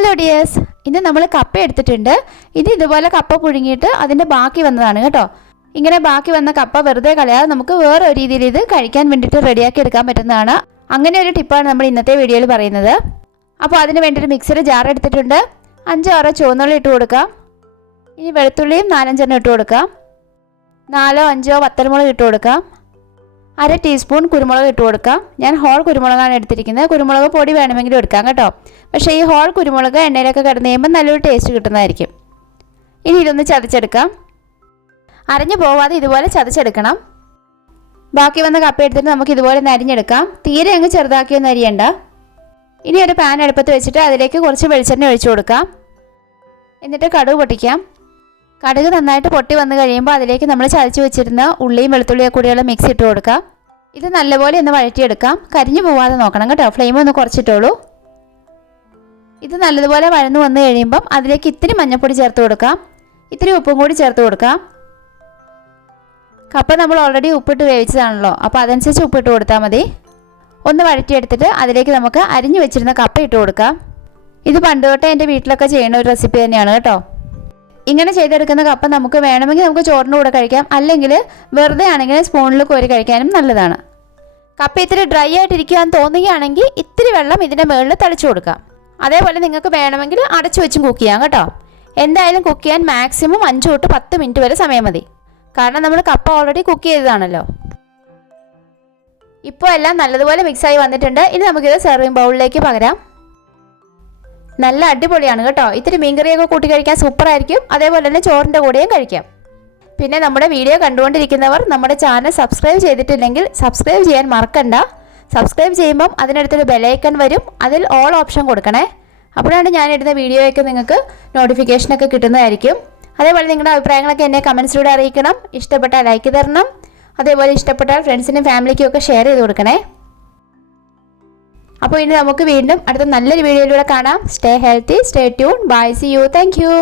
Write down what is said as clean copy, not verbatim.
Hello dears, ഇന്ന് നമ്മൾ കപ്പ എടുത്തിട്ടുണ്ട്. ഇത് ഇതുപോലെ കപ്പ പുഴുങ്ങിയിട്ട് അതിൻ്റെ ബാക്കി വന്നതാണ് കേട്ടോ. ഇങ്ങനെ ബാക്കി വന്ന കപ്പ വെറുതെ കളയാതെ നമുക്ക് വേറെ ഒരു രീതിയിൽ ഇത് കഴിക്കാൻ വേണ്ടിയിട്ട് റെഡിയാക്കി എടുക്കാൻ പറ്റുന്നതാണ്. അങ്ങനെ ഒരു ടിപ്പാണ് നമ്മൾ ഇന്നത്തെ വീഡിയോയിൽ പറയുന്നത്. അപ്പോൾ അതിന് വേണ്ടി ഒരു മിക്സിയുടെ ജാർ എടുത്തിട്ടുണ്ട്. 5-6 ചുവന്നുള്ളി ഇട്ട് കൊടുക്കാം. ഇനി വെളുത്തുള്ളിയും 4-5 ഇട്ട് കൊടുക്കാം. 4-5 വത്തൽമുളക് ഇട്ട് കൊടുക്കാം. 1/2 ടീസ്പൂൺ കുരുമുളക് ഇട്ട് കൊടുക്കാം. ഞാൻ ഹോൾ കുരുമുളകാണ് എടുത്തിരിക്കുന്നത്. കുരുമുളക് പൊടി വേണമെങ്കിലും എടുക്കാം കേട്ടോ. പക്ഷേ ഈ ഹോൾ കുരുമുളക് എണ്ണയിലൊക്കെ കിടന്ന് കഴിയുമ്പോൾ നല്ലൊരു ടേസ്റ്റ് കിട്ടുന്നതായിരിക്കും. ഇനി ഇതൊന്ന് ചതച്ചെടുക്കാം. അരഞ്ഞു പോവാതെ ഇതുപോലെ ചതച്ചെടുക്കണം. ബാക്കി വന്ന കപ്പ എടുത്തിട്ട് നമുക്ക് ഇതുപോലെ നരിഞ്ഞെടുക്കാം. തീരെ അങ്ങ് ചെറുതാക്കിയൊന്നും അരിയണ്ട. ഇനി ഒരു പാൻ അടുപ്പത്ത് വെച്ചിട്ട് അതിലേക്ക് കുറച്ച് വെളിച്ചെണ്ണ ഒഴിച്ചു കൊടുക്കാം. എന്നിട്ട് കടുക് പൊട്ടിക്കാം. കടുക് നന്നായിട്ട് പൊട്ടി വന്നു കഴിയുമ്പോൾ അതിലേക്ക് നമ്മൾ ചതച്ച് വെച്ചിരുന്ന ഉള്ളിയും വെളുത്തുള്ളിയും കൂടിയുള്ള മിക്സ് ഇട്ട് കൊടുക്കാം. ഇത് നല്ലപോലെ ഒന്ന് വഴറ്റിയെടുക്കാം. കരിഞ്ഞു പോവാതെ നോക്കണം കേട്ടോ. ഫ്ലെയിം ഒന്ന് കുറച്ചിട്ടുള്ളൂ. ഇത് നല്ലതുപോലെ വഴന്നു വന്നു കഴിയുമ്പം അതിലേക്ക് ഇത്തിരി മഞ്ഞൾപ്പൊടി ചേർത്ത് കൊടുക്കാം. ഇത്തിരി ഉപ്പും കൂടി ചേർത്ത് കൊടുക്കാം. കപ്പ നമ്മൾ ഓൾറെഡി ഉപ്പിട്ട് വേവിച്ചതാണല്ലോ, അപ്പോൾ അതനുസരിച്ച് ഉപ്പിട്ട് കൊടുത്താൽ മതി. ഒന്ന് വഴറ്റിയെടുത്തിട്ട് അതിലേക്ക് നമുക്ക് അരിഞ്ഞു വെച്ചിരുന്ന കപ്പ ഇട്ട് കൊടുക്കാം. ഇത് പണ്ട് തൊട്ടേ എൻ്റെ വീട്ടിലൊക്കെ ചെയ്യുന്ന ഒരു റെസിപ്പി തന്നെയാണ് കേട്ടോ. ഇങ്ങനെ ചെയ്തെടുക്കുന്ന കപ്പ നമുക്ക് വേണമെങ്കിൽ നമുക്ക് ചോറിൻ്റെ കൂടെ കഴിക്കാം, അല്ലെങ്കിൽ വെറുതെ ആണെങ്കിൽ സ്പൂണിൽ കോരി കഴിക്കാനും നല്ലതാണ്. കപ്പ ഇത്തിരി ഡ്രൈ ആയിട്ടിരിക്കുകയെന്ന് തോന്നുകയാണെങ്കിൽ ഇത്തിരി വെള്ളം ഇതിൻ്റെ മുകളിൽ തളിച്ചു കൊടുക്കാം. അതേപോലെ നിങ്ങൾക്ക് വേണമെങ്കിൽ അടച്ചു വെച്ചും കുക്ക് ചെയ്യാം കേട്ടോ. എന്തായാലും കുക്ക് ചെയ്യാൻ മാക്സിമം 5 തൊട്ട് 10 മിനിറ്റ് വരെ സമയം മതി. കാരണം നമ്മൾ കപ്പ ഓൾറെഡി കുക്ക് ചെയ്തതാണല്ലോ. ഇപ്പോൾ എല്ലാം നല്ലതുപോലെ മിക്സായി വന്നിട്ടുണ്ട്. ഇനി നമുക്കിത് സെർവിങ് ബൗളിലേക്ക് പകരാം. നല്ല അടിപൊളിയാണ് കേട്ടോ. ഇത്തിരി മീൻകറിയൊക്കെ കൂട്ടി കഴിക്കാൻ സൂപ്പറായിരിക്കും. അതേപോലെ തന്നെ ചോറിൻ്റെ കൂടെയും കഴിക്കാം. പിന്നെ നമ്മുടെ വീഡിയോ കണ്ടുകൊണ്ടിരിക്കുന്നവർ നമ്മുടെ ചാനൽ സബ്സ്ക്രൈബ് ചെയ്തിട്ടില്ലെങ്കിൽ സബ്സ്ക്രൈബ് ചെയ്യാൻ മറക്കണ്ട. സബ്സ്ക്രൈബ് ചെയ്യുമ്പം അതിനടുത്തൊരു ബെലൈക്കൺ വരും. അതിൽ ഓൾ ഓപ്ഷൻ കൊടുക്കണേ. അപ്പോഴാണ് ഞാനിടുന്ന വീഡിയോയൊക്കെ നിങ്ങൾക്ക് നോട്ടിഫിക്കേഷനൊക്കെ കിട്ടുന്നതായിരിക്കും. അതേപോലെ നിങ്ങളുടെ അഭിപ്രായങ്ങളൊക്കെ എന്നെ കമൻസിലൂടെ അറിയിക്കണം. ഇഷ്ടപ്പെട്ടാൽ ലൈക്ക് തരണം. അതേപോലെ ഇഷ്ടപ്പെട്ടാൽ ഫ്രണ്ട്സിനും ഫാമിലിക്കും ഒക്കെ ഷെയർ ചെയ്ത് കൊടുക്കണേ. അപ്പോൾ ഇനി നമുക്ക് വീണ്ടും അടുത്ത നല്ലൊരു വീഡിയോയിലൂടെ കാണാം. Stay healthy, stay tune. Bye, see you. Thank U.